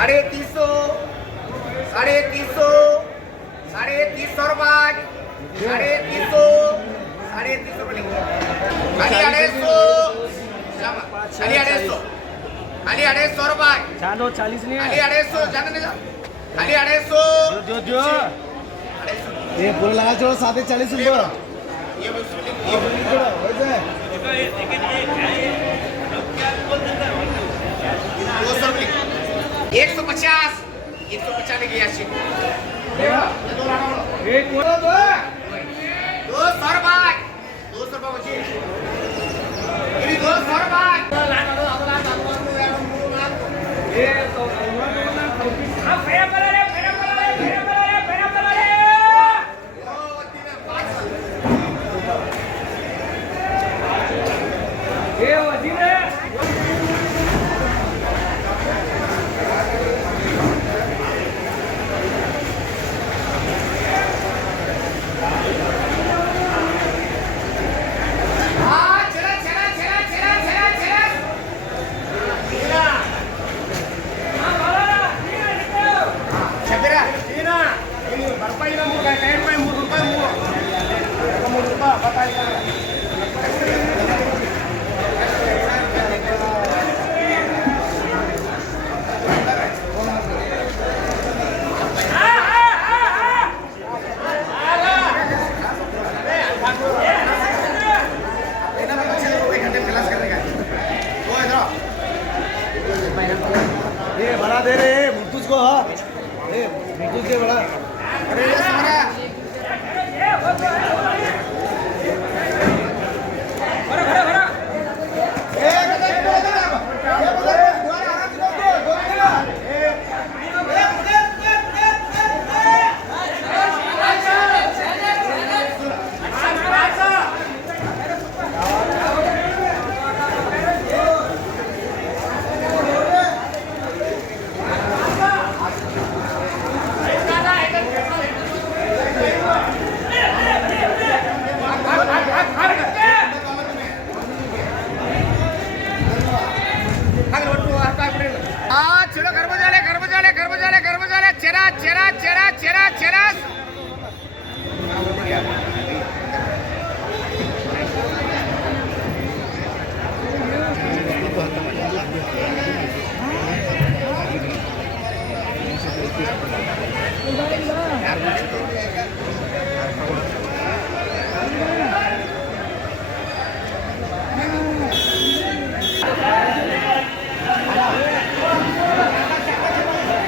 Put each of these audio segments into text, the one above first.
350 350 350 रुपये 350 रुपये खाली 250 खाली 250 रुपये चालो 40 नहीं खाली 250 जाने नहीं जा खाली 250 जो ये पूरा लगा छोड़ो 40 रुपये ये एक 150 लेके याची 200 रुपये 200 रुपये बची 200 रुपये बड़ा दे रहे मुर्तुज को हाँ मुर्तुज दे बड़ा अरे ये सारा चेरा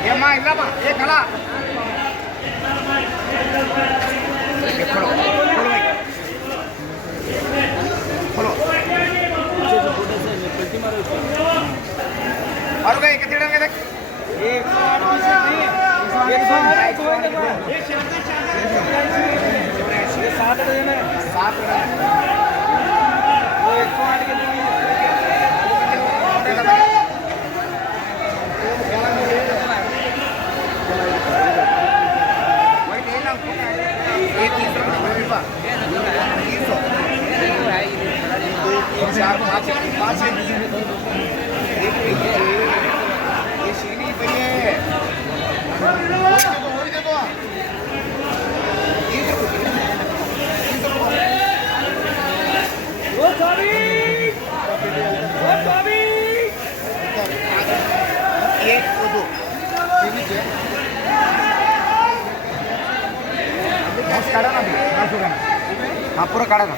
ये माँ इलामा ये खला और गए कितने डंगे तक 10 काढा ना, 10 काढा. हा पूरा काढा ना.